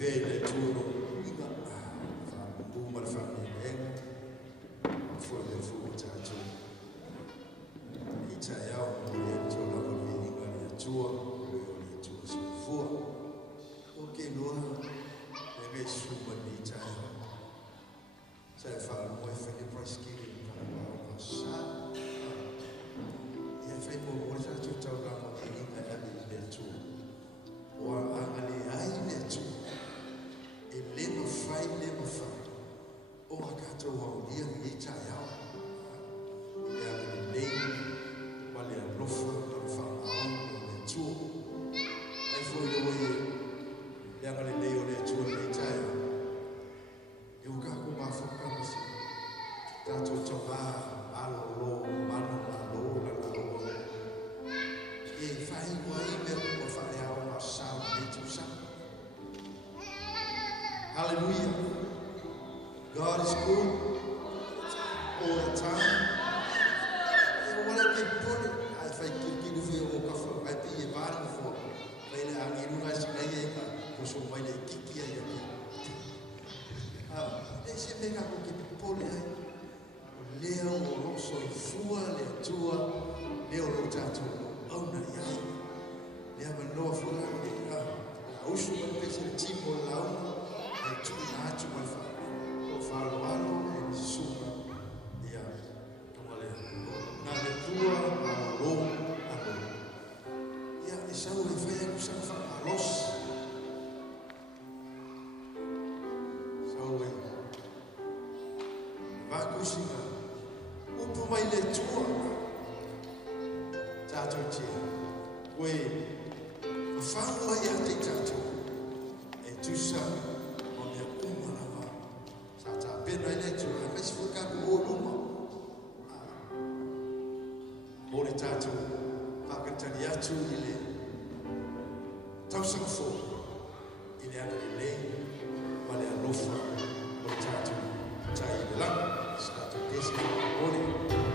vele tuno inga buma family enga for the food tato ita yao ya tola kwa vinga ya tua ya tua sifua oke loa ebe suma ita saya fala mo fele praskili para kwa sa ya fe mo moja tuta kama vinga ya ile tua wa angale ai ile tua lema fai o akato wa dia ni chaya ya le wale lofa lofa au le tu ai foi yo ya ngale le o le tu le chaya yo ka ko ma fa ka mo si ta to to ba alo lo mano lo e fai wa i me ko fa ya o ma sa ni tu sa. Hallelujah. God is good all the time. You want to get put it. I think you can feel okay. I think you're bad for. But I'm going to ask you to push away the kick here. They say make up get put it. Leo also fua le tua leo rotato. Oh na yai. They have a no for that. Ushu pesa timbo lao. Tu nacho mal falo e suma ya como le na le tua alo ya esa o fai ku sa fa alos sawe va kusinga o po mai le tua tato che we fa wa ya te tato e tu sa pena eleito, mas se for cá com o olho, moritato, pagantariato, ele, tão sanfo, ele é ele, vale a lofa, moritato, trai lá, stato desse, olho.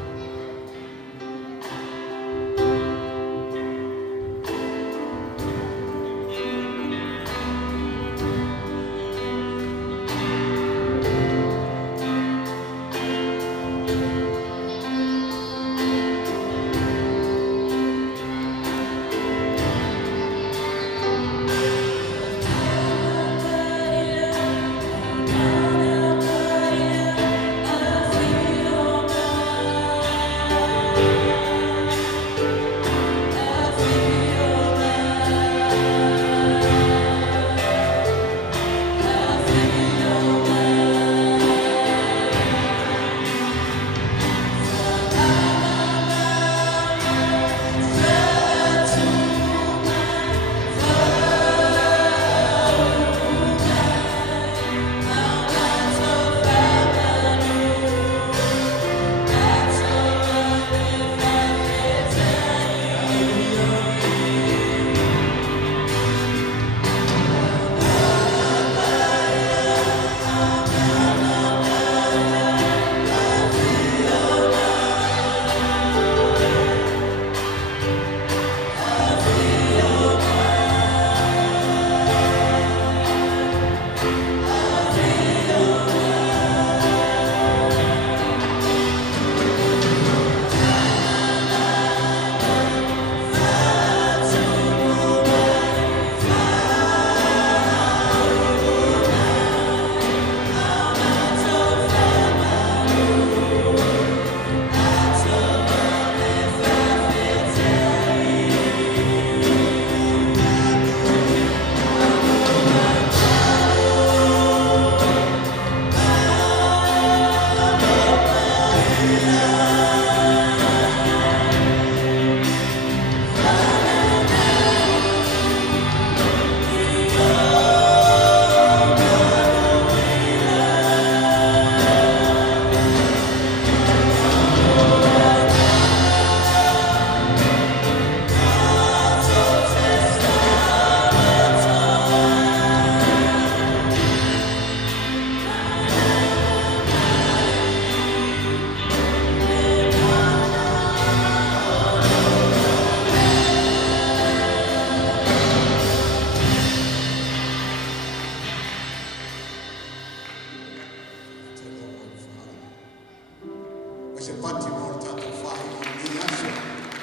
se pati mo tato fai ni aso.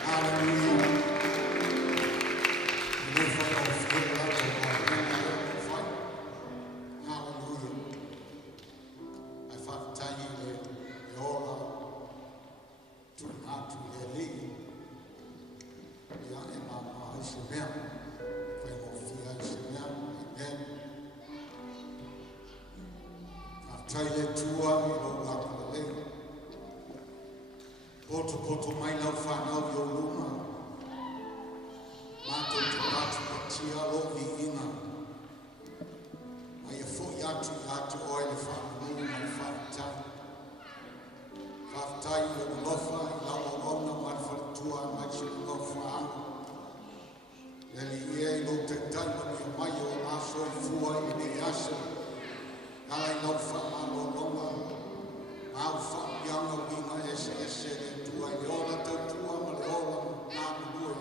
Hallelujah. Ne fai o fai fai. Hallelujah. Ai fatai le ora tu atu le li. Ya e mama se mea. Fai mo fia se mea. Amen. Fatai le tua i lo waka le. Poto mai lau whanau i o luma. Mato te ratu o tia lovi ina. Mai e fo atu oi le whanau mai whaatai. Whaatai le ulofa i lau o ona mai whaatua mai se ulofa anu. Leli ia i lo te taima mi mai o aso i fua i ni aso. Ala i lau whamalo longa. Au whapianga wina ese le tua i ora tau tua ma le ora nā mui.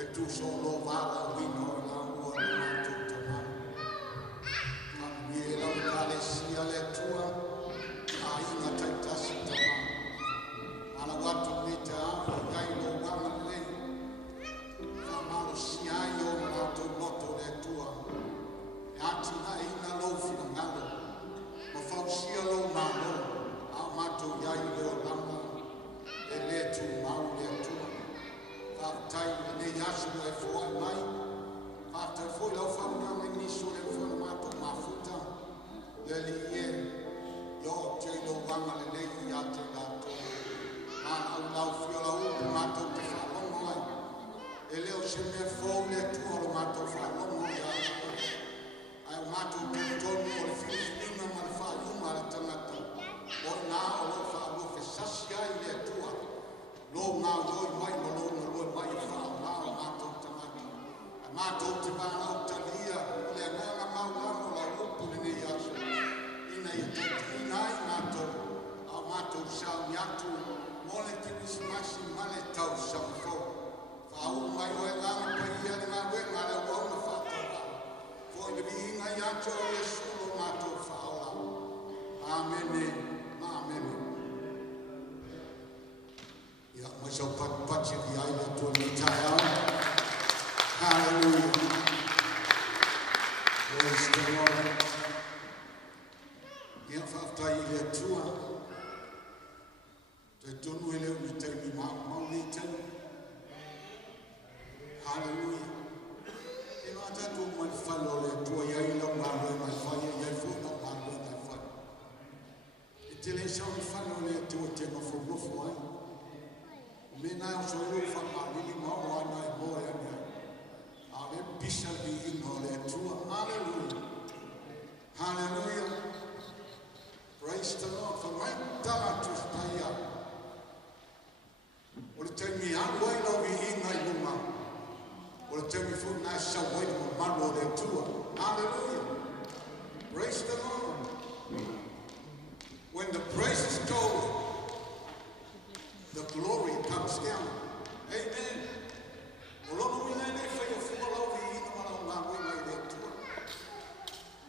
E tu so lo wala wina o la ua ni mātou te mana. Kami e lau kale sia le tua, a inga tai tasi te mana. Ala watu me te awa, iai lo wanga lei. Whamalo sia i o mātou loto le tua. E ati na ina lo whina ngalo. Ma whau sia lo mālo. Mato yai leo lama e le tu mau le tua. Whaatai ne yasu e fua mai. Whaatai fua lau whauna me niso le fua mato mafuta. Le li e yo te lo wanga le lei a te lato. Mana au lau fio lau upu mato te whalongo ai. E leo se me fau le tua lo mato whalongo i ai. Ai mato te tonu o le whiwhinga ma le whauma le tangata. O nā o lo whaalo whi sasia i le tua. Lo ngā loi mai ma lo ngā loi mai whao nā o mātou tangata. A mātou te mana o talia, le ngana maulano la upu le nei aso. Ina i tati ina i mātou, a mātou sao ni atu, mole Kirismasi male tau sao fo. Whao mai o e ngana pa ia ni ngā we ngā le wauna whātara. Fo i le inga i ato o le sulo mātou whao la. Amen. Amen. Ya, masya pat-pat di aile Tuhan percaya. Hallelujah. Praise the Lord. Ya, whaftai ile Tuhan. Te tonu ele uni taimi mau ni tau. Hallelujah. Ino ata tu mai whalo le Tuhan ya ila maru e mai whai ya funa maru e mai whai. Te le sao ni whano le te o te ngofo ai. Me nai o so iru whamarili mao ana e moe ane. A le pisa li ingo le tua. Hallelujah. Hallelujah. Praise the Lord. For my tala tu spaya. O le taimi anu ai lau i inga i luma. O le taimi fu nai sa wai mo malo le tua. Hallelujah. Praise the Lord. When the praises go, the glory comes down. Amen. Olono wina ne fa yo fu lo vi ina mala na we mai le tu.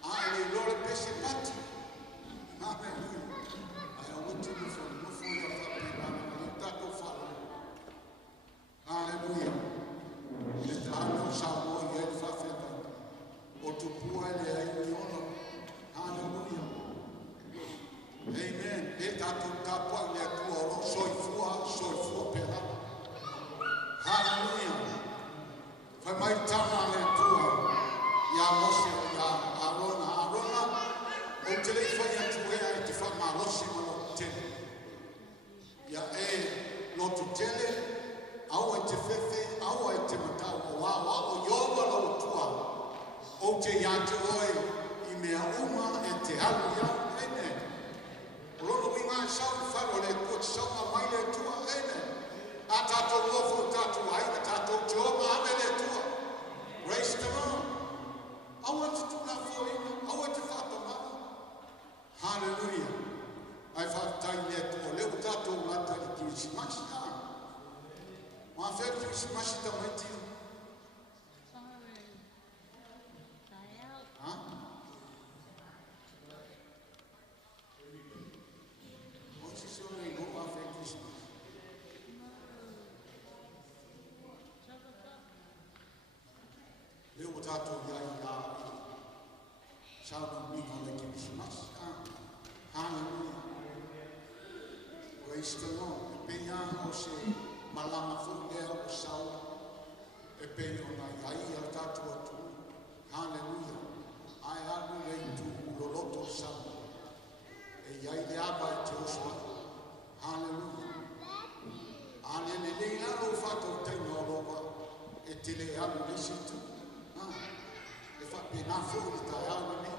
Ai le lore pese pati. Hallelujah. I want to be for no for your family na ta ko fa. Hallelujah. Le tano sa mo ye fa fa. O tu pua le ai ni ono. Hallelujah. Amen. E tatu tapa le tuoro soifua pera. Hallelujah. Fa mai tama le tua. Ya Mose ya Arona. O tele fa ya tuwe ai te fa marosi mo tele. Ya no tutele au te fefe au te matau wa o yoba lo tua. O te ya te oi I mea uma e te halu ya. Amen. Rono winga sau wharo le kua sau ma mai le tua, amen. A tātou lofo tātou ai, a tātou te oma ame le tua. Praise the Lord. Awa te tūna whoina, awa te whātamana. Hallelujah. Ai whātai le tua, leo tātou mata i Kirismasi tā. Mā whea Kirismasi tā mai tia. Sorry, no, tato iai la Saudi mingo le Christmas. Hallelujah. Praise the Lord. Penya o se malama fulea o sau. E penya o na iai al tato atu. Hallelujah. Ai alu le tu loloto sau. E iai le aba e te oswa. Hallelujah. Ane le alo fato tengo loba. E te le alu le situ. E fa pena fu le tai alu ne.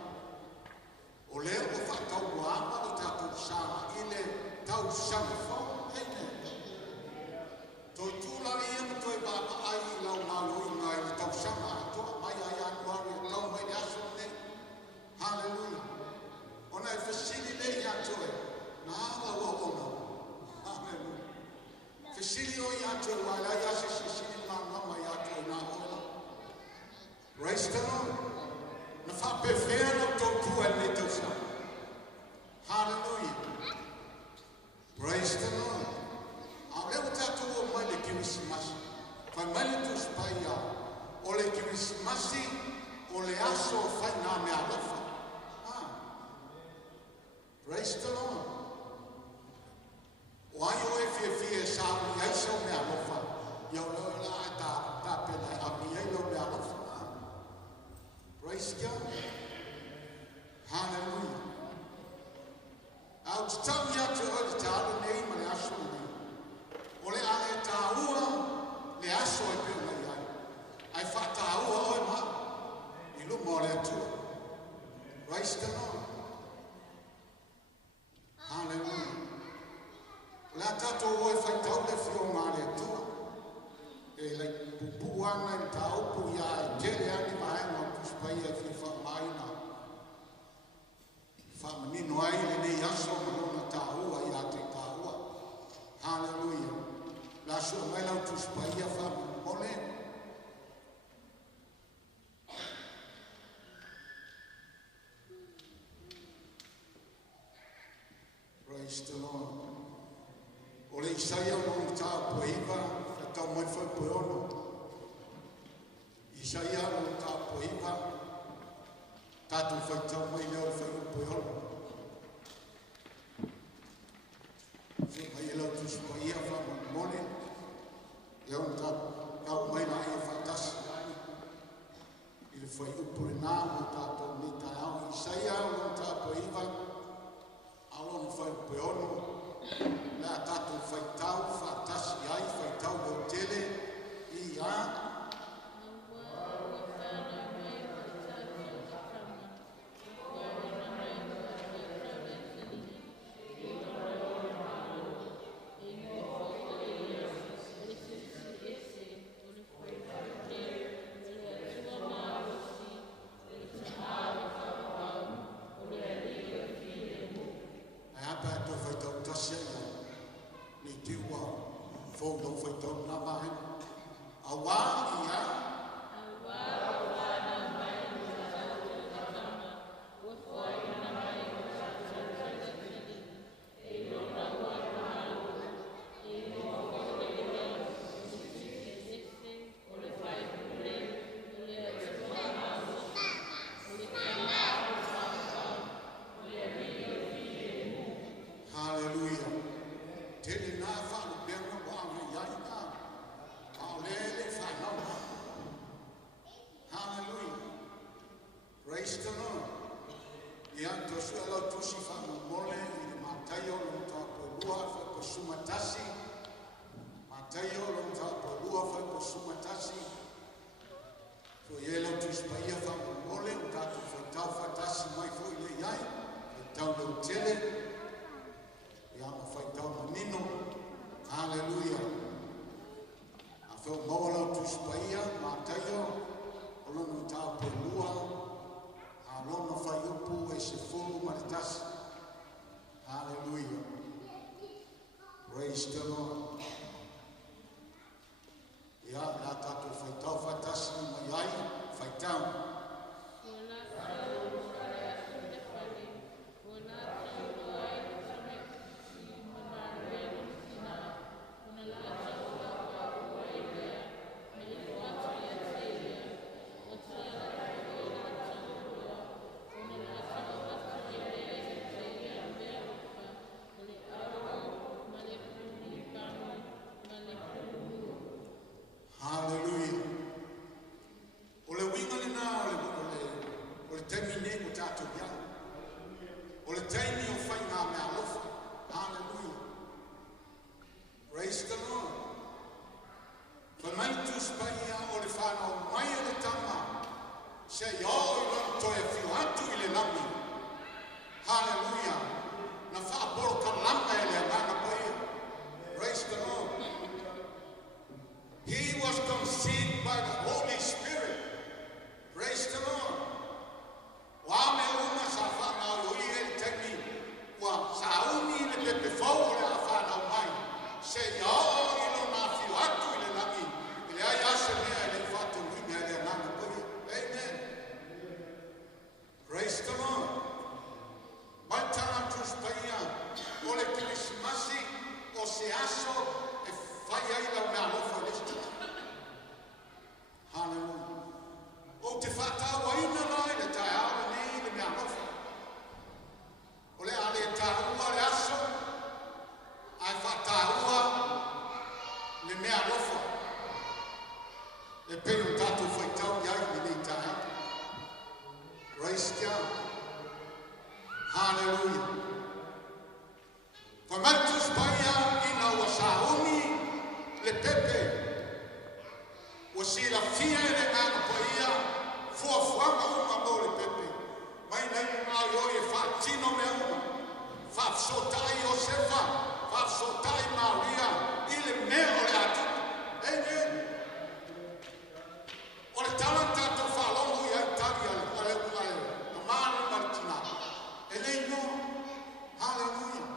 O leo o whakau wāma o tātou sāma i le tau sāma whau, heine. Toi tūlari ia ma toi bāpa ai i lau malo i ngā i le tau sāma atoa, mai ai anuari o tau mai aso ne. Hallelujah. Ona e whasili le i atoe, na awa ua ona. Hallelujah. Whasili o i atoe, wai lai ase sili mā ngama i atoe nā oela. Praise the Lord. Na whapewhea no tōtua ne tau sa. Hallelujah. Praise the Lord. A leo tātou o mai le Christmas. Whai mai le tūs pai a. O le Christmasi, o le aso whai nā mea lafa. Praise the Lord. O ai o e fie sāu i aisa o mea lafa. Iau leo la e tā pena a mi ei lo mea lafa. Praise God. Hallelujah. Au te tau ia te oi te alu nei ma le aso nei. O le ale tā ua le aso e peo nei ai. Ai wha tā ua oi ma. I lu mo le atua. Praise the Lord. Hallelujah. Le atato oi whai tau le fio ma le atua. E le pupu ana i tā upu ia e kere ani maenga pai e fifa mai na whamanino ai le nei aso malona tāua i a te tāua. Hallelujah. La sua mai lau tus pai a whamamone. Praise the Lord. O le Isaia long tā poiva, e tau mai whai poiono. Isaia long tā poiva, tātou whai tau mai leo whai poiono. Whai mai lau tusu pa ia whamamone, leo tā tau mai la ia whatasi. I le whai upure nā mo tātou ni tai au. Isaia long tā poiva, alon whai poiono, la tātou whai tau whatasi ai, whai tau o tele, i a Praise the Lord. Ya, la tato fai tau fatasi mai ai, fai tau. termine mo tato ya. O le taimi o fai ngā mea alofa. Hallelujah. Praise the Lord. Whamaitu spaia o le whanau mai o le tama. Se iau I lon toi a whiu atu I le lami. Hallelujah. Na whaaporo ka langa e le angana paia. Praise the Lord. He was conceived by the Holy Spirit. Praise the Lord. Wa me uma sa whanau o I e temi. Wa sa uni le pepe fau o le a whanau mai. Se iau I lon a whiu atu I le lami. I le ai ase mea e le whatu nui mea le angana paia. Amen. Praise the Lord. Mai tana tu spaia o le Krismasi o se aso e whai ai lau mea lofa le stila. Hallelujah. O te whatau aina lai le tae awa nei le mea lofa. O le ale tāua le aso ai whataua le mea lofa. Le pēno tātou whaitau iai le nei tae awa. Praise God. Hallelujah. Whamaitus paia ina ua sauni le pepe. Ua sila fia e le ngana paia fuafuanga uma mo le pepe. Mai nei mai o e whaatino me uma. Whaafsotai o sefa. Whaafsotai Maria. I le mea o le atu. Amen. O le talanta to whalongu i ai tari ale uale. Na manu martina. Elei no. Hallelujah.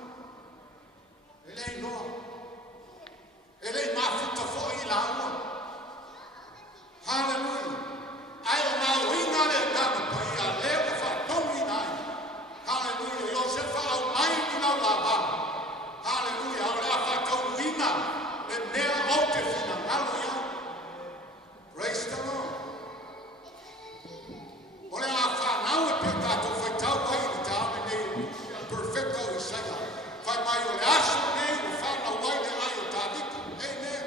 Elei no. Elei mafuta fo I la ua. Hallelujah. Ai o ngā uinga le ngana pai a leo whatongi nai. Hallelujah. Iosefa au mai ki lau la ba. Hallelujah. Au lea whatau uinga. Le mea o te whina ngalo ia. Praise the Lord. O lea whanau e pe tātou whaitau pai ni tāme nei perfecto Isaia. Whai mai o le aso nei o whanau wai le ai o tātika. Amen.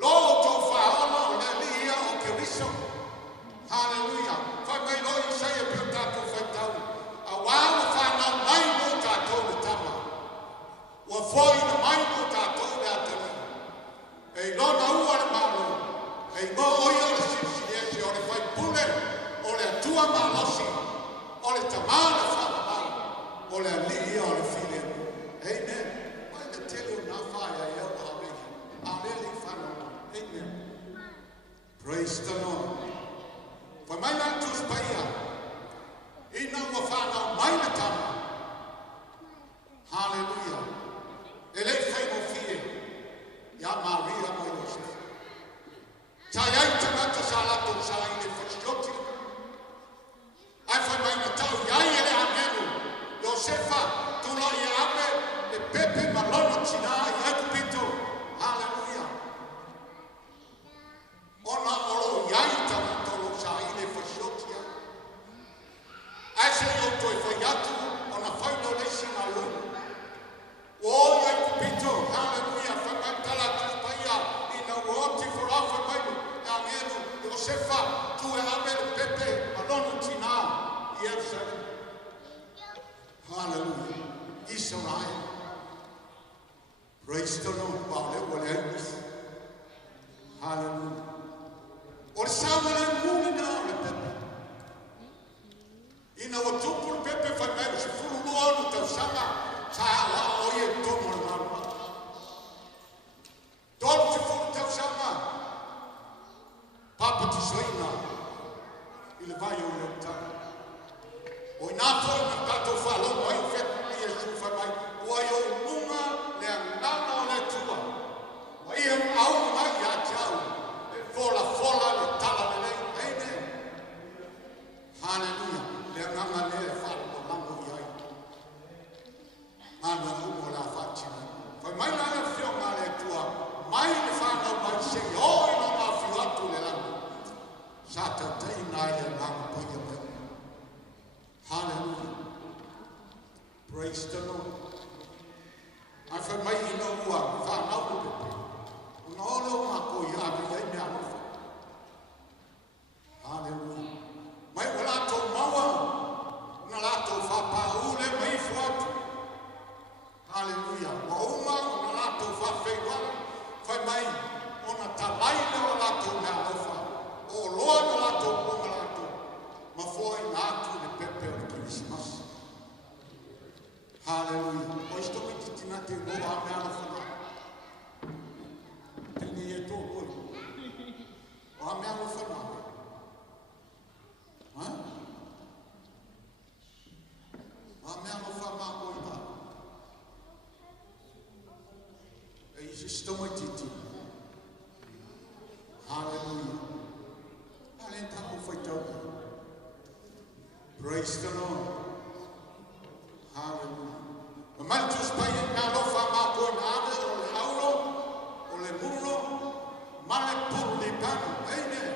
Lo o tō whaona o le lia o ke riso. Hallelujah. Whai mai lo Isaia pe tātou whaitau. A wāo whanau mai mo tātou le tama. Ua foi na mai mo tātou le atani. Ei lona ua le malo. Ei mo oi o le sisi o le whai pule. O le atua malosi, o le tamale whanamau, o le alii o le file. Amen. Mai le tele o nā whaia e au hawehi. Aleli whanau. Amen. Praise the Lord. Wai mai nātus paia. Ina ua whanau mai le tama. Hallelujah. E lei whai mo fie. Ia Maria mo Joseph. Tai ai tangata sa lato sa I le whasioti. Ai whai mai na tau iai e le amenu. Iosefa, tula I ame, le pepe malona tina I ai kupito. Hallelujah. Ona oro iai tama tolo sa I le whasiotia. Ai se I o toi whai atu, ona whai no leisi na ui. O iai kupito, hallelujah, whai mai tala tuspaia, ina uoti for awha mai amenu. Iosefa, tu e ame le pepe malona tina. Jerusalem. Hallelujah. Israel. Praise the Lord. Hallelujah. O le sama le muni na o le pepe. Ina o tupu le pepe whai mai o se fulu lua onu tau sama. Sa ala o ie tomo le marua. Tolu se fulu tau sama. Papa ti soina. I le vai o le tana. O nā foi na tātou whalongo ai whetu mai e suwha mai. Ua i o nunga le angana o le tua. Wa i e au mai a tiau. Le fola le tala le nei. Amen. Hallelujah. Le angana le whalongo lango i ai. Ana umo la whatina. Whai mai lana whio ngā le tua. Mai le whanau mai se o i no ngā whio atu le lango. Sata tei nai le lango poia mai. Hallelujah. Praise the Lord. Ai whai mai ina ua whanau le pepe. Una ole o mako i ave i mea mofa. Hallelujah. Mai wala tō atu le pepe o le Christmas. Hallelujah. O isto mi titina te go a me ala fana. Tini e to go. O a me ala fana. Ha? O a me ala fana ko ita. E isto mi titina. Hallelujah. Praise the Lord. Hallelujah. Mantus paia na lo fa ma ko na o le aulo o le muro male pur le pano. Amen.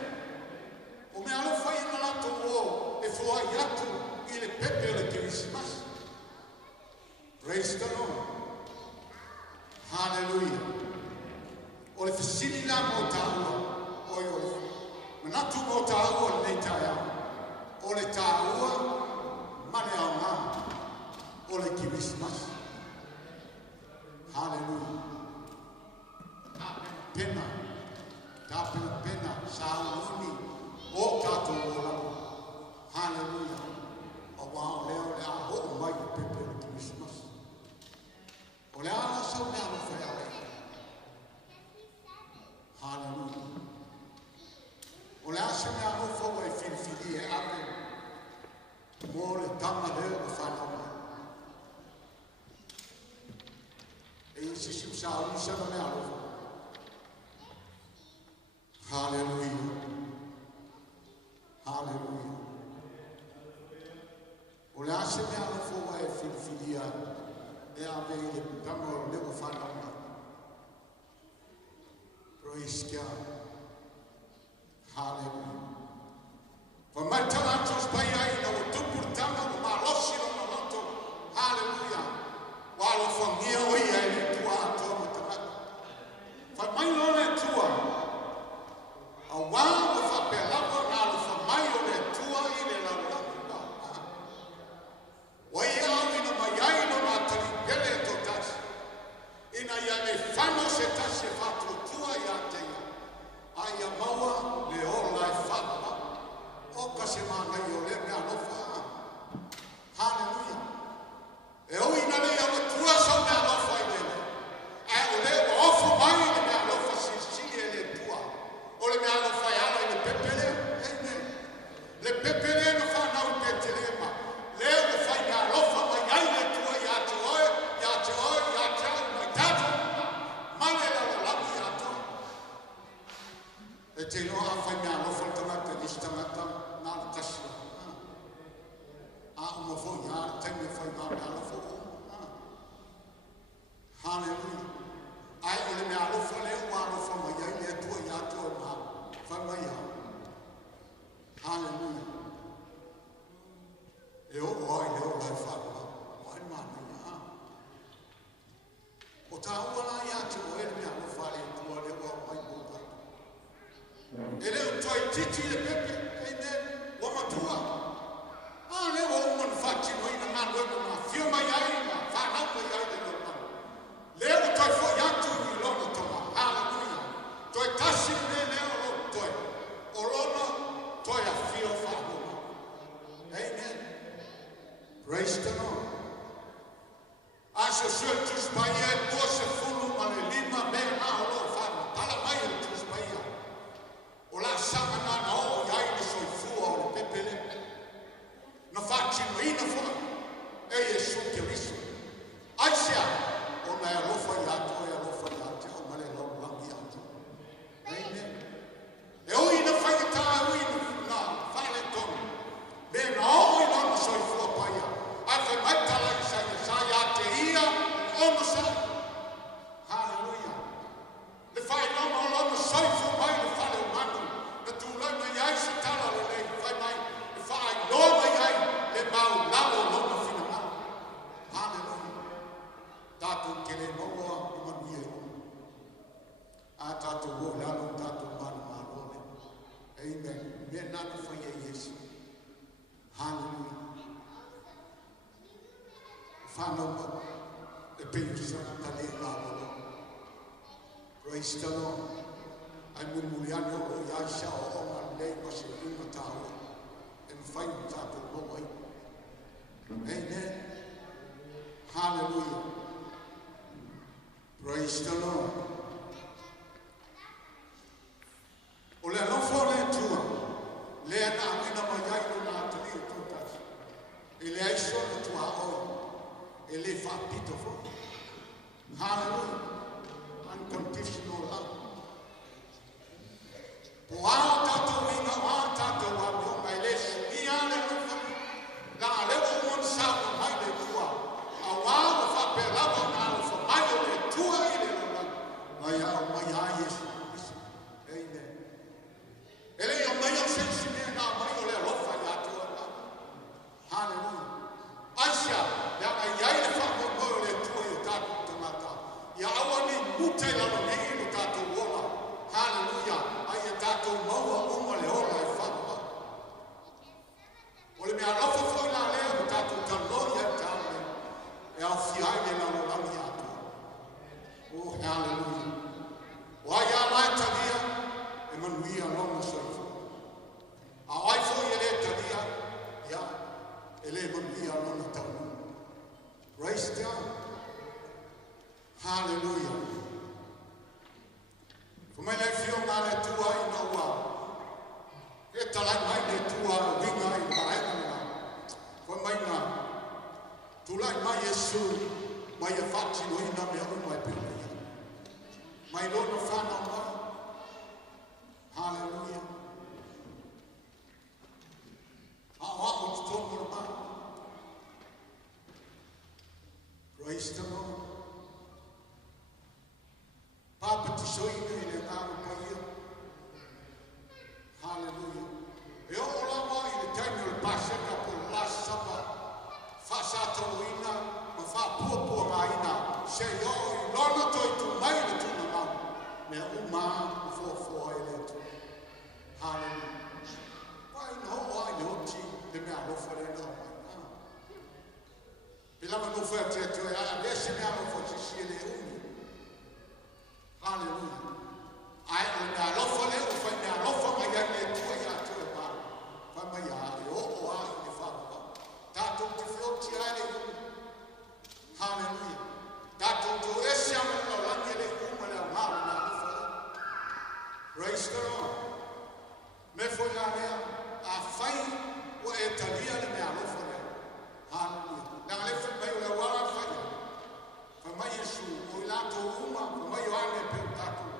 O me alo fa ina la to o e fo ayatu ile pepe le Christmas. Praise the Lord. Hallelujah. O le fisili la mo taua o yo. Manatu mo taua le taia. O le taua mane au ngā o le Christmas. Hallelujah. Pena, pena, sauni o tātou ora. Hallelujah. O wao leo le a ho mai pepe le Christmas. O le ala sau mea no whai ale. Hallelujah. O le asa mea no whau e whiriwhiri e ame. Mo le tama leo o whanau. E sisi usau isa no mea alofa. Hallelujah. Hallelujah. O le asa mea no whau e whiriwhiri e ame i le tama leo o whanau. Praise God. Hallelujah. For my talentos by I know to put down on my loss in a lot. Hallelujah. While from here we are to our tomato. For my own tour. A while with a belabo now for my own tour in a lot. Why are in a mayano matari bele to touch? In a yane fano se touch a fatu tour yate. I am our the whole life father. O kasemana yo le me alofa. Hallelujah. E o ina le ya tua so me alofa i le. E o le ofu mai le me alofa si le tua. O le me alofa ya le pepele. Amen. Le pepele no fa na u petele ma. Le o fa ya alofa mai ai le tua ya te oi, ya te oi, ya te oi, mai tatu. Mane la la ya to. E te no a fa me alofa tamata distamata. Hallelujah. I will me alo for le wa from my ya to ya to ma from my ya. Hallelujah. Eu oi eu vai falar. Vai mano ya. O ta wala ya te o me alo fa le to le wa mai boa. Ele o toi titi e pepe. Amen. Wa matua. Ah, le o mon fatti noi na mano na fio mai ai ma fa na ko ya de no. Leo toi fo ya tu ni lo no toma. Hallelujah. Toi tashi ne leo lo toi. Olono toi a fio fa no. Amen. Praise the Lord. Asha sio tu spaya do se fulu male lima me na lo fa no. Tala mai tu spaya. Ola sama na no ya ni so fu o pepele. No facci noi no fa. E Gesù che visto. Aisha o me lo fa ya to o me lo lambiato. Amen. E o ina fa ta o ina na fa le to. Be no o no so fu pa ya. A fa mata la sa ya te ia o no sa. Hallelujah. Le fa no so fu pa le fa le mano. E tu la na ya sa ta la le fa mai. Le fa no ma ya le ma la no fina ma. Hallelujah. Tato che le moa Emanuele. A tato wo la no tato marone. Amen. Me na fa Yesu. Hallelujah. Fano e pensa tale la. Praise the Lord. Ai murmuriano o ya sha o ma lei ma se un tao. and fight that way. Amen. Hallelujah. Praise the Lord. Ole no fole tua. Le na ina mayai no na tani tutas. Ele ai solo tua oi. Ele fa pitiful. Hallelujah. Unconditional love. Wow, tato ina wa tato wa no mailesh. Iane no fa. La levo one sound mai le tua. Awa fa pelava na fa mai le tua ile no. Maya Yesu. Amen. Ele yo mai yo sensi na mai ole lofa ya tua. Hallelujah. Aisha, ya ai le fa mo le tua yo tato tomata. Ya awani mutela no nei tato wola. Hallelujah. Ai tato mo uma le ola e fa. Ole me alofa foi na le tato taloia tale. E ao fiai na no lamiato. Oh hallelujah. Why ya mai tavia e manuia no so. Ai foi ele tavia ya ele manuia no tamu. Praise God. Hallelujah. For my life, you are a tua in a while. It's a like my tua, winga in Bahama. For my now, to like my Yesu, my Fati, who in my people. My Lord of Father, hallelujah. I want to talk about. Praise the Lord. Papa to show you in the hallelujah. E o la mai le taimi le pashe ka po last supper. Fa sa to ina, ma fa po maina. Se yo I lona to tu mai le tu na. Me uma fo ele tu. Hallelujah. Why no why no ti de me alo for no. Pela no foi te a deixa me alo for ti ele uni. Hallelujah. I love for them, for me, I love for my young lady to a yard to a bar. For my yard, oh, I father. That took the field, hallelujah. That took the Asian or Langele woman of Marana. Praise the Lord. Mefoyania, I find what a Talia and I love for them. Hallelujah. Now let's make a wall of fire. For my issue, Ulato Uma, for my young Pentato.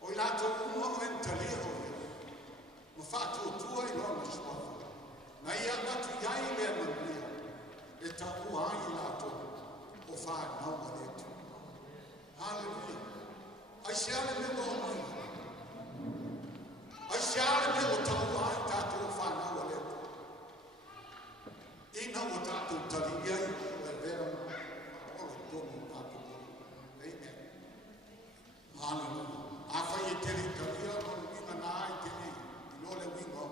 O lato uno mentalio o fatto tuo e non so ma io andato iai le magia e ta uai lato o fa no maletto alleluia ai siamo me buoni ai siamo me ta uai ta o fa no maletto e non ho dato talia è vero o domo dato amen hallelujah. Afa ye tele talia no winga na tele no le winga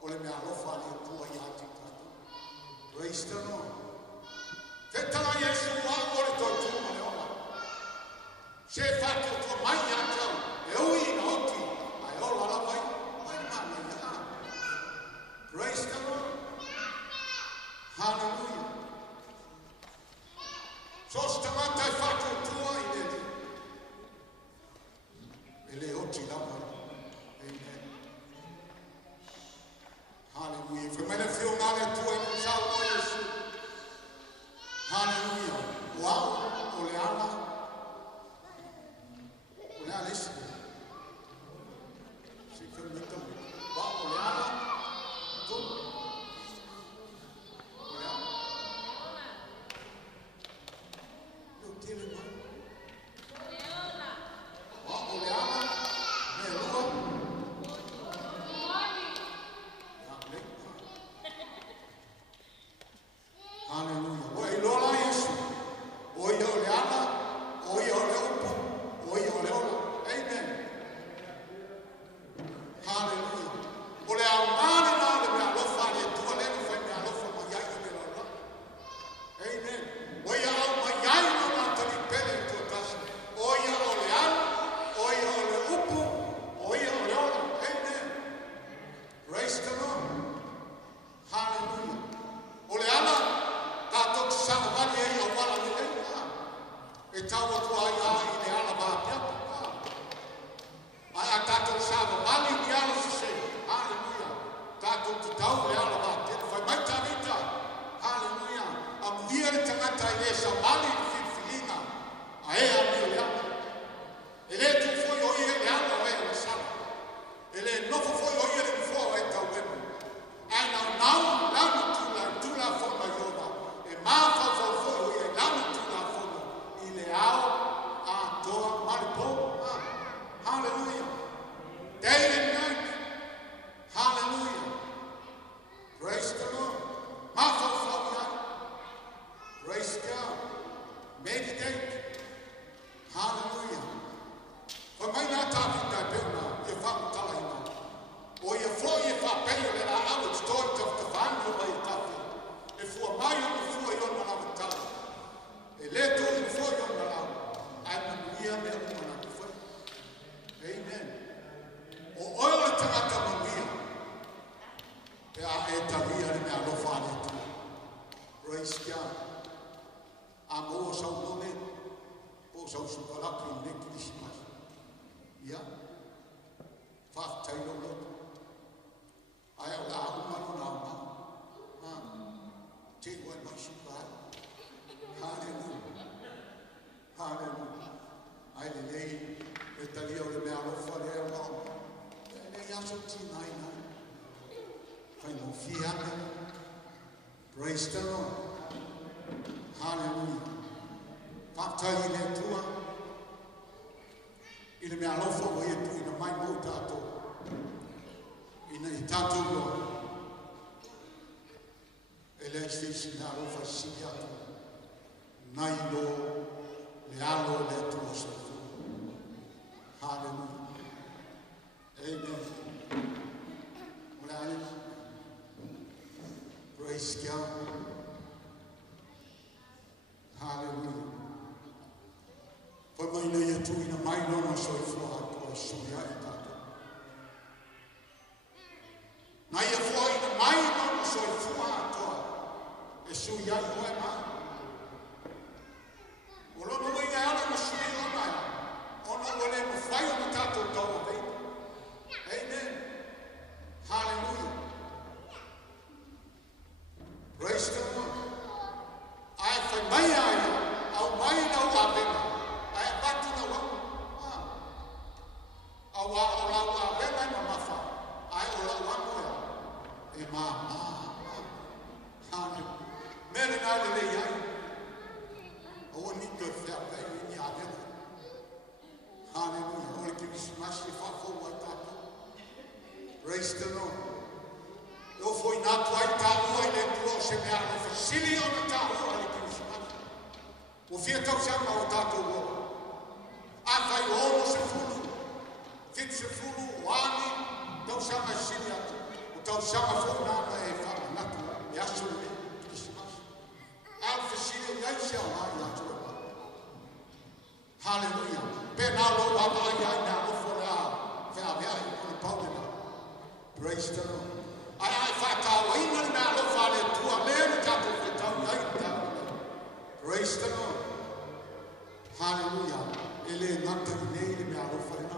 o le me alofa le tua ya tika. Praise the Lord. Te tala Yesu wa o le to tu ma le ola. Se fa to mai ya ta e o I na oti ai ola la mai ma ya. Praise the Lord. Hallelujah. So stamata fa to tua I le ele oti lava. Amen. Hallelujah. For many feel not at two and salvation. Hallelujah. Wow. Oleana. Oleana is. She can meet them. Wow. Oleana. Good. Oleana. You tell him. Wow. Oleana. tau le ala wa te fai mai tavita. Hallelujah. Am dia le tangata ile sa mali filinga. Ae a mi le ala. Ele tu foi o ia le ala wa le sala. Ele no foi o ia le foi o ta webo. Ai now tu la forma yoba. E ma fa foi o ia tu la forma. Ile ao a toa maripo. Hallelujah. Day and night. Hallelujah. Praise the Lord. Praise God. Meditate. Hallelujah. For my not talking that building, if I'm telling you, or you flow, if I pay you, then I would start of the van way coffee. If for my before you're not going to tell you. A little before you're not, I'm near me. Amen. O oil tangata mawia. Pe a etavia le mea lofa le tu. Praise God. Amo o sau nome. O sau sukalaki ne Christmas. Ya. Fa tailo lo. Ai o la umano na uma. Te wa mai suka. Hallelujah. Hallelujah. Ai le lei. Italia le mea lofa le alo. Praise the Lord. Hallelujah. Fafta ile tua. Ile me alofo wo ye tu ina mai mo tato. Ina itato lo. Ele stesi na alofo siya. Nailo le alo le tua so. Hallelujah. Amen. Praise God. Hallelujah. For my name to in a mind on a soul for a soul. Now you for in a mind on a soul for a soul. Ya you am. Well, on the way out of the street on my on the way to fire the tattoo door. Amen. Hallelujah. Praise the Lord. I find my eye, I'll mind out of it. I am back to the one. I will have my mafa. I will have one more. Hallelujah. Mary Nally, I will need to have that in your head. Hallelujah. I will give you smash if I forward that. Praise the Lord. Eu fui na tua Itaú, ele entrou, você me arma, se liga no Itaú, ele tem os o filho está usando o Itaú. A vai o ouro se fundo, fica se fundo, o ano, não chama Síria, então chama Fernanda e fala, na tua, e a sua, que se faz. Alfa Síria, e aí se ama, e a tua. Aleluia. Penalo, a vai, na ufora, vai a ver, o pau de lá. Praise the Lord. I fata wina na lo fale tu amere tapo feta. Praise the Lord. Hallelujah. Ele nata nei me alo fale na.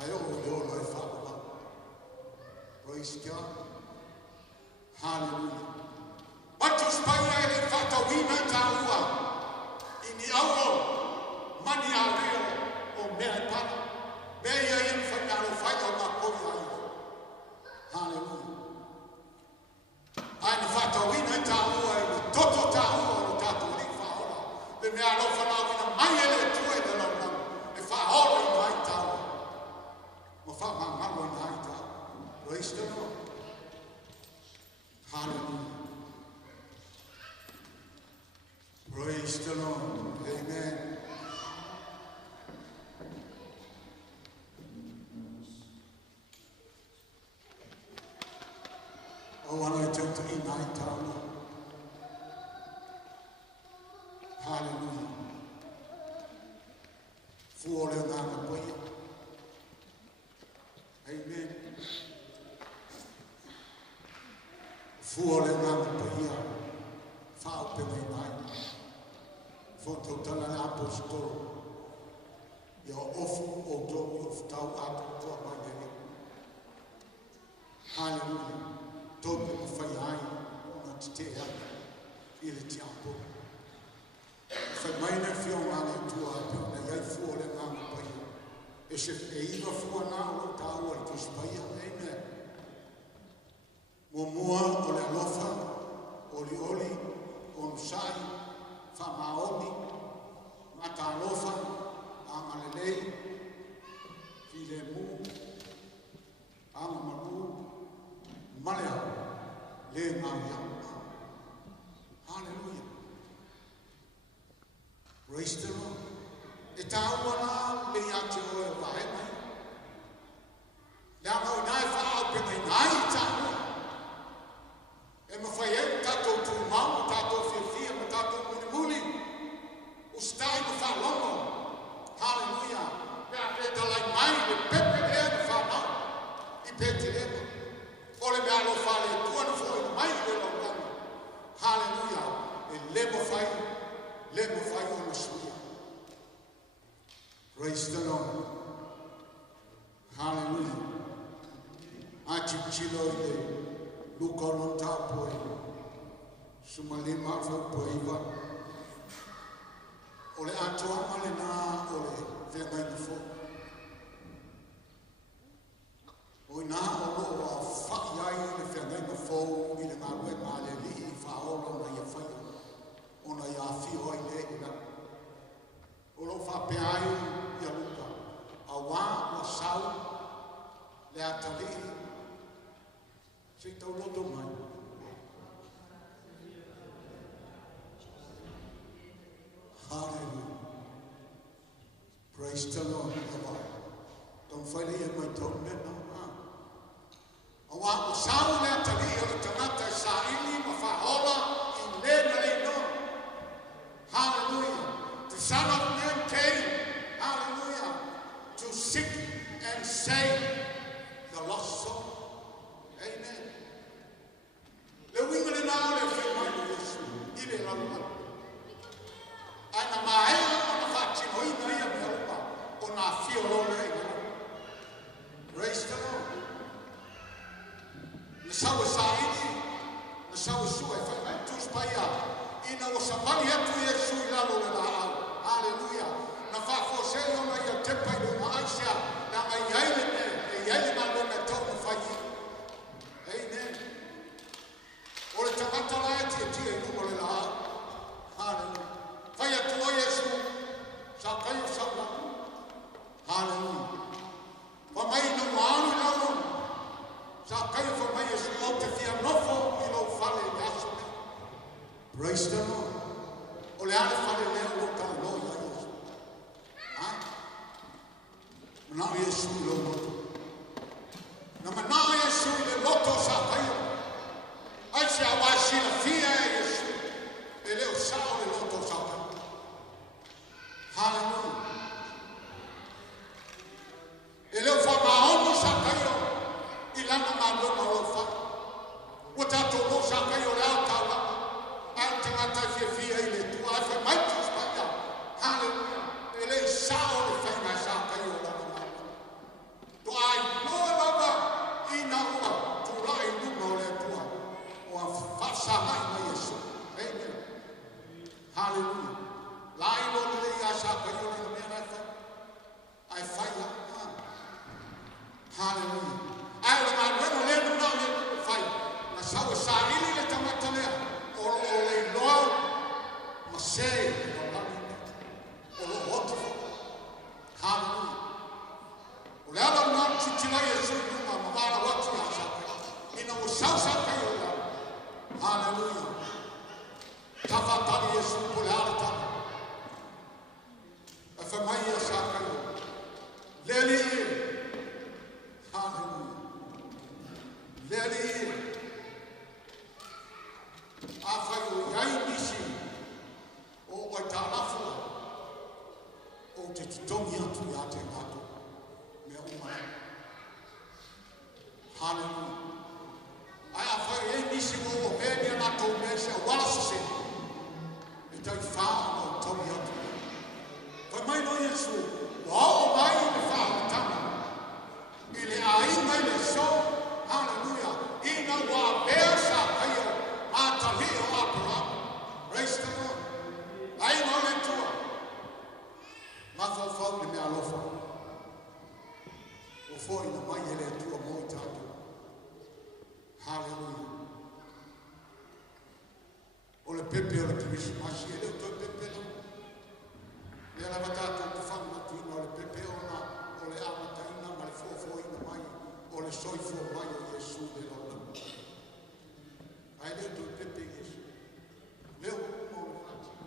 Ayo yo lo fa. Praise God. Hallelujah. But to Spania ele fata wina taua. Ini awo mani alio o me pa. Me ya in fa na lo fa o ma ko. Hallelujah. Ai fata wina taua e toto taua o tato ni faola. Le me alo fa na wina mai ele tu e de la e faola i mai taua. Mo fa ma ma mo nai taua. Praise the Lord. Hallelujah. Praise the Lord. Amen. I want to turn to in night town. Hallelujah. For the name of Amen. For the name of Found in the night. For total apostle. Your awful old of Tau Apple. Hallelujah. Tope mo fai ai ona te ai ile tiapo. Fai mai na fio ngane tua na yai fu le ngane pai. E se e iwa fu na o ta o te spai amen. Mo mua o le lofa oli on sai fa maoni mata lofa amalelei file mu amamu malea le ngaya. Hallelujah. Praise the Lord. E tāwana le ate o e wae mai. Lea mau nai whaau pe mai nai tāwana. E mawhai e tātou tū mau, tātou whiawhia, ma tātou muni. Ustai ma whalongo. Hallelujah. Pea pe talai mai, le pepe ea na whanau. I pete ema. Ole me alo whale e tua na whoi mai le lauranga. Hallelujah. E le mawhai o na suia. Praise the Lord. Hallelujah. Ati chilo ile luka lonta poe. Sumalima fa poiva. Ole atua ale na ole ve mai fo. Oi na o a fa yai le fe mai fo ile na we ale li fa o na ia fa. Ona ia fi o ile na. Olo fa pe ai ia luka. Awa o sau le atali. Se tau loto mai. Hallelujah. Praise the Lord. Don't fight it my tongue now. Awa o sau le atali o tanata sa ili ma fa ola in le na le no. Hallelujah. The Son of Man came, hallelujah, to seek and save the lost soul. Amen. Le winga le nao le whi mai o Yesu, ile lalua. Ana maea ana whati hoi na ia me opa, o na whio role e ngana. Praise the Lord. Na sawa sa ini, na sawa sua e whai tu spaya, ina o samari atu Yesu i lalo le la au. Hallelujah. Na fa fo se yo na ya te pai no aisha na ai ai le e ai na lo na to no fa yi. Amen. Ora te mata la ti ti e no le la. Hallelujah. Fa ya to Yesu sa kai sa la. Hallelujah. Fa mai no anu na no. Sa kai fa mai Yesu o te fia no fo i lo fa le yasu. Praise the Lord. Ole ale fale le o ka no ya Yesu. Ha? Na Yesu lo moto. Na mana Yesu le moto sa kai. Ai se awa si la fia Yesu. Ele o sa le moto sa kai. Hallelujah. Ele o fa ma o sa kai. Ilana ma lo ma o fa. O tato lo sa kai o la ka la. Antangata fia ile tu afa mai tu spanya. Hallelujah. Ele sao le fai sa kai o la. Tu ai no baba ina ua tu lai nu no le tua. O fa sa mai na Yesu. Amen. Hallelujah. Lai no le ya sa kai o le me na fa. Ai fai la. Hallelujah. Ai la ma no le no le fai. Na sao sa ile le tamata le. Ole loa masei ole hoto. Hallelujah. Ole ala na chichila Yesu numa mara watu ya shaka. Ina usausa kayo. Hallelujah. Tafatani Yesu pole alta. Afamai ya shaka. Leli. Hallelujah. Leli. Afaio yai nisi o waitarafu o te tutongi atu ya te ngato me umai. Hallelujah. Ai afaio yai nisi o meni anato mese wala sise e tai whaa o tongi atu. Kai mai no Yesu wa o mai me whaa tama ile ai mai le so. Hallelujah. ina wa versa ayo atalio Abraham. Praise the Lord. I know it too. Mafo ni alofa. Ofo ina mayele tu moita. Hallelujah. Ole pepe ole tumishi mashi ele to pepe no. Le la batata tu fanno tu ole pepe ona ole amata ina mali fo ina mai ole soi fo mai Yesu de lo. Ai le to pepe Yesu. Le o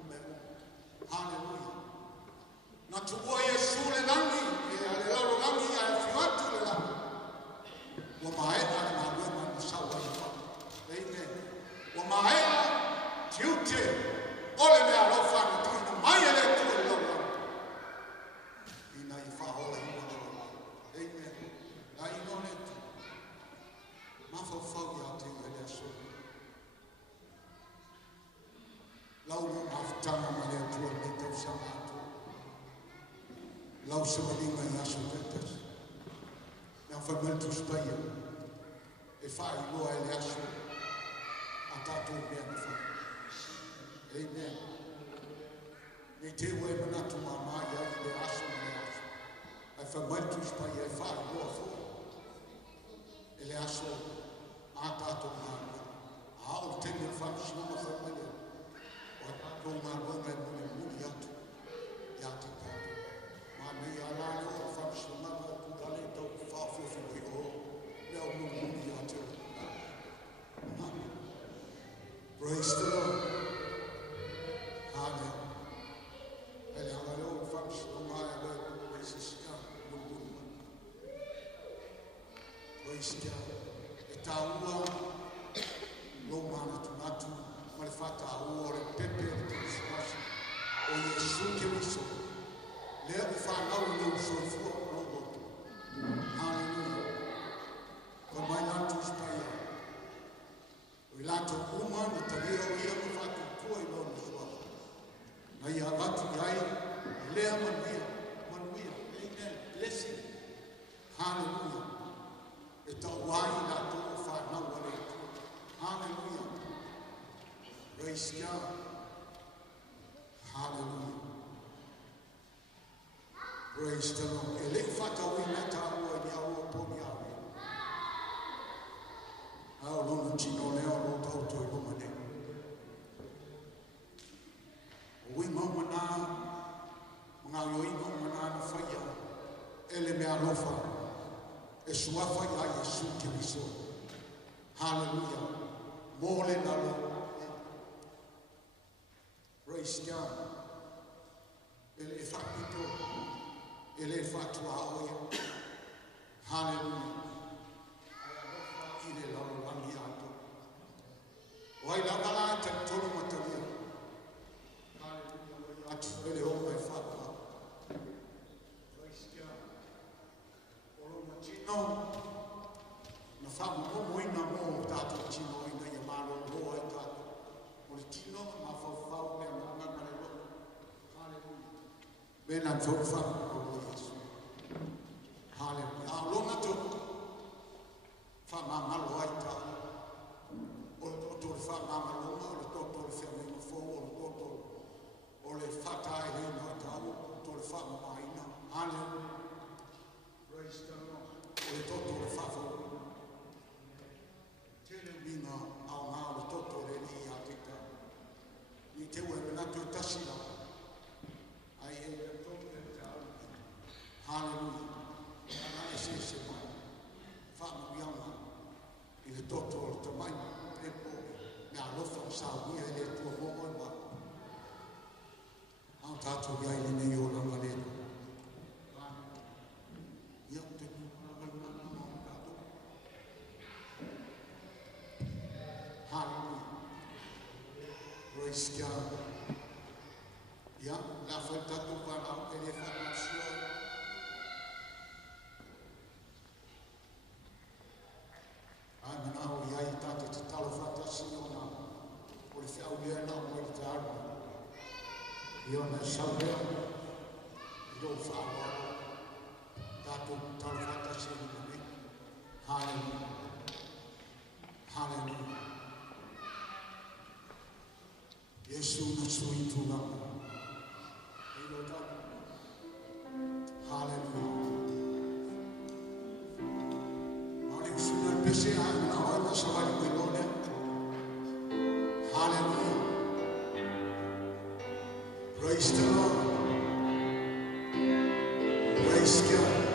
me. Hallelujah. Na tu wo Yesu le nani e ale lo nani ai fiatu le la. Wa mai na ma sawa. Amen. Wa mai Tuesday, ole me alofa na tu na mai ele tu lo lo. Ina ifa ole ina lo. Amen. Na ino ne tu. Ma fa ya te ele so. Lau no aftana ma le tu le te sama tu. Lau se wadi ma ya so te. Na fa mel tu spaia. E fa ilo ele so. Atato me fa. Amen. Ne te we manatu mama ya ile aso na aso. Ai fa muito spaia fa boa fo. Ele aso atato mama. A o te me fa shima fa mele. O atato mama na mu ya tu. Ya te pa. Ma me ya la o fa shima na tu dale to fa fo fo o. Le o mu ya tu. Praise the Lord. Amen. Ele agora vamos tomar agora esse carro do pois que está uma lomana tomatu malfata ora pepe de smash o Yesu que me sou leva fala o sou fu aleluia como não tu espalha o lato uma no taria o ia no fato tua e não sua aí a batu aí leva manuia amen blessing hallelujah então why not to find no one hallelujah praise God hallelujah praise the Lord ele fata wina ta o dia o pomi ave ao no chino le o to to o mane o wi mo na nga yo i mo na no faya ele me alofa Esua faya Yesu Kristo. Hallelujah. Mole nalo. Praise God. Ele fatito. Ele fatwa oya. Hallelujah. Ile lalo langiato. Wai la bala tantolo matalia. Hallelujah. Atu ele o mai fatwa. No, na fama como ina mo tato chino ina yamalo mo ai tato. O chino ma fa me na lo. Hallelujah. Bena fa o Yesu. Hallelujah. A lo na to fa ma lo ai tato. O to fa ma lo o to fa me fo o le fata ai no tato to fa ma ina. Hallelujah. Praise the Lord. Le toto le favo tele bina au na le toto le ni atita ni te we na to tasila ai e toto le ta hallelujah ana ese ma fa mo yama il toto le to mai e po na lo fa sa wi e le to mo mo ma an ta to ya ile ne yo la ma le Praise God. Yeah, la falta tu para que le formación. Ai não, e aí tá te talo fata siona. Por isso eu ia não mortar. Eu não sabia. Eu falo. Tá tu talo fata siona. Hallelujah. Yesu na suitu na. Hallelujah. Mali usuna pese na wana sawali kwelone. Hallelujah. Praise the Lord. Praise God.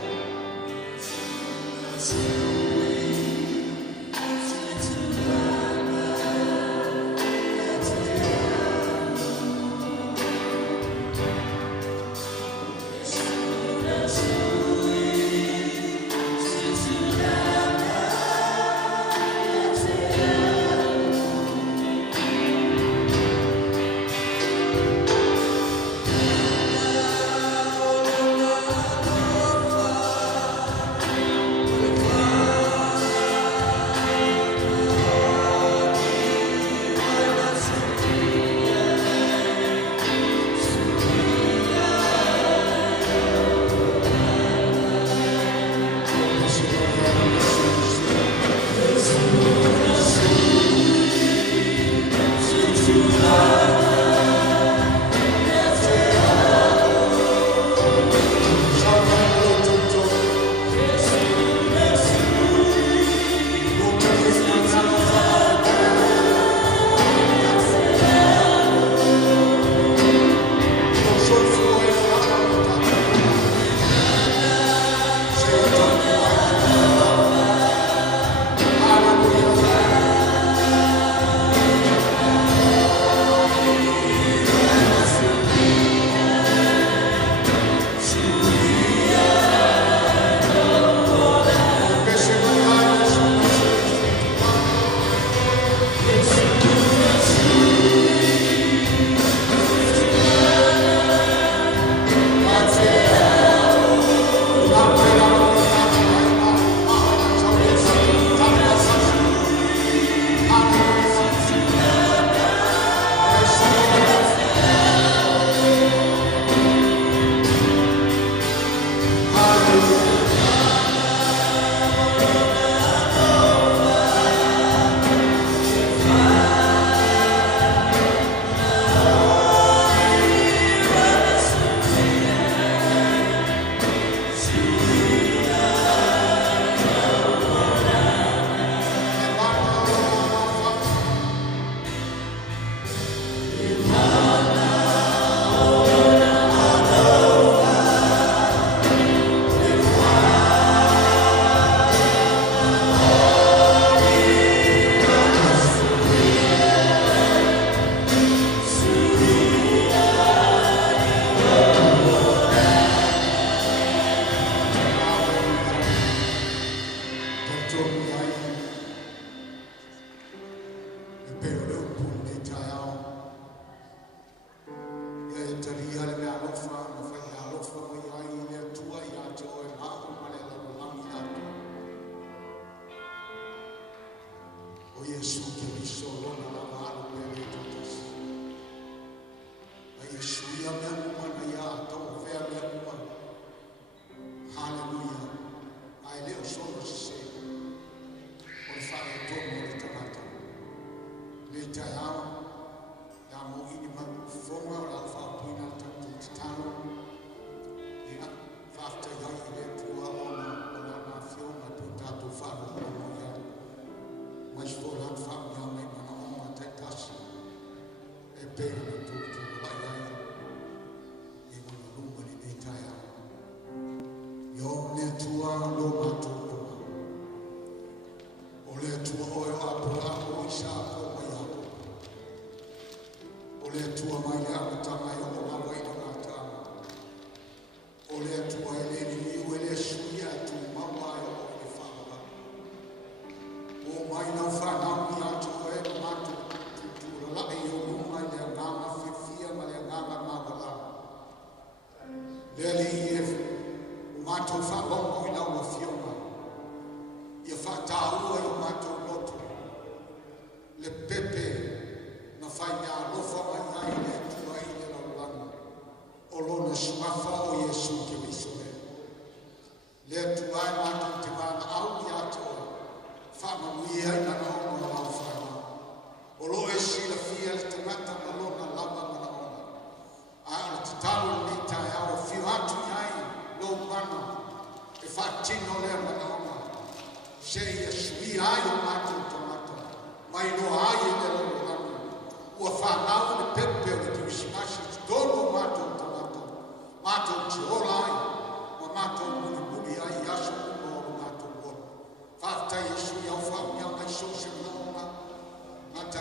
Fia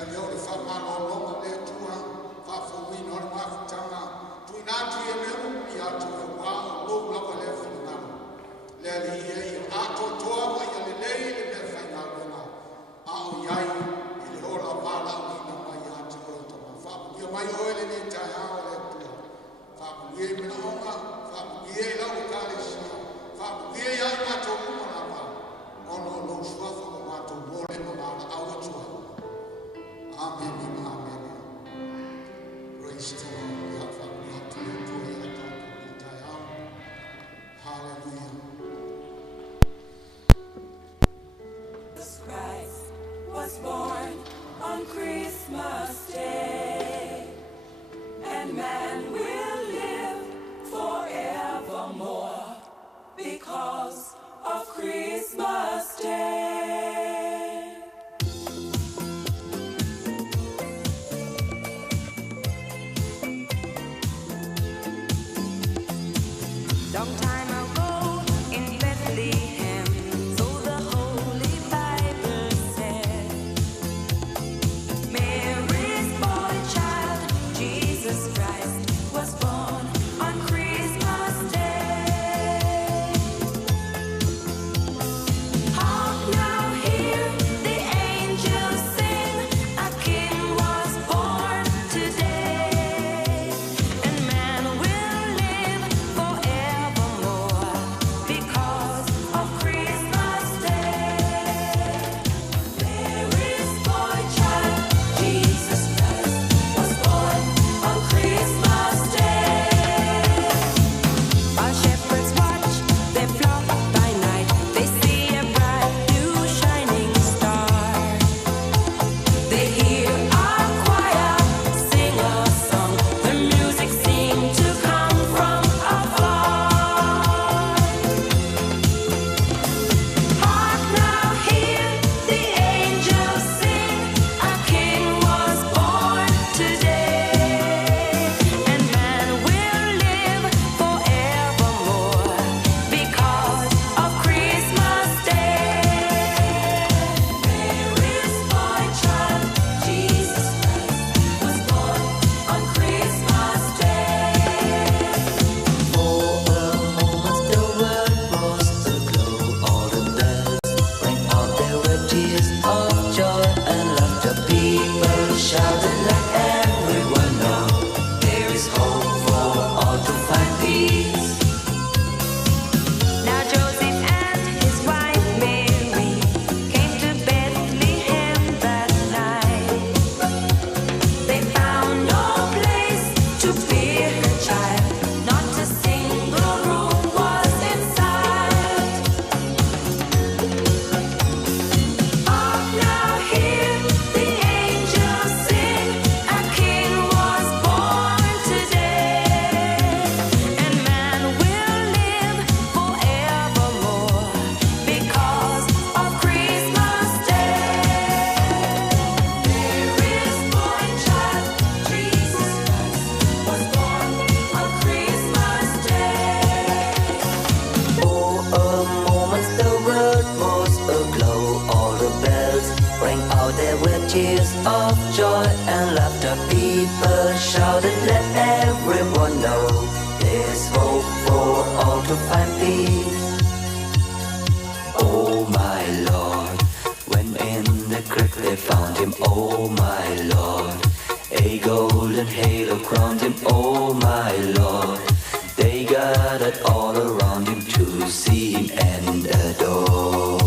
leo le fama no longa le tua fa fu no ma tanga tu na tu e me ya tu wa lo la wa le fina le li e a to to ma ya le le me fa na na a o yai le ho la ma la ni na ma ya tu to ma fa ya mai o le ni ta ya o le tu fa ye me na o ma fa ye la o ka le shi fa ye ya ma to mo na ma ono no shwa fa ma to mo le ma a o tu amen amen praise the Lord ya fa ya tu tu ya to ta ya hallelujah. Jesus Christ was born on Christmas Day, and man will live forevermore because of Christmas Day. Long time ago in Bethlehem, so the Holy Bible said, Mary's boy child, Jesus Christ, was born on Christmas Day. Hark now, hear the angels sing, a king was born today, and man will live forevermore because of Christmas Day. Mary's boy child, Jesus Christ, was born on Christmas Day. While shepherds watch their flock by night, they see a bright new shining star. They hear a choir sing a song. The music seemed to come from afar. Hark now, hear the angels sing. A king was born today, and man will live forevermore because of Christmas Day. Mary's boy child, Jesus Christ, was born on Christmas Day. For a moment the world was aglow, all the bells rang out, there were tears of joy and laughter. People shouted, let everyone know there is hope for all to find peace. Now Joseph and his wife Mary came to Bethlehem that night. They found no place to bear her child, not a single room was inside. Hark now, hear the angels sing, a king was born today, and man will live forevermore because of Christmas Day. Mary's boy child, Jesus Christ, was born on Christmas Day. For a moment the world was aglow, all the bells rang out, there were tears of joy and laughter. People shouted, let everyone know there's hope for all to find peace. Oh my Lord, when in the creek they found him, oh my Lord, a golden halo crowned him, oh my Lord. They gathered all around him to see him and adore.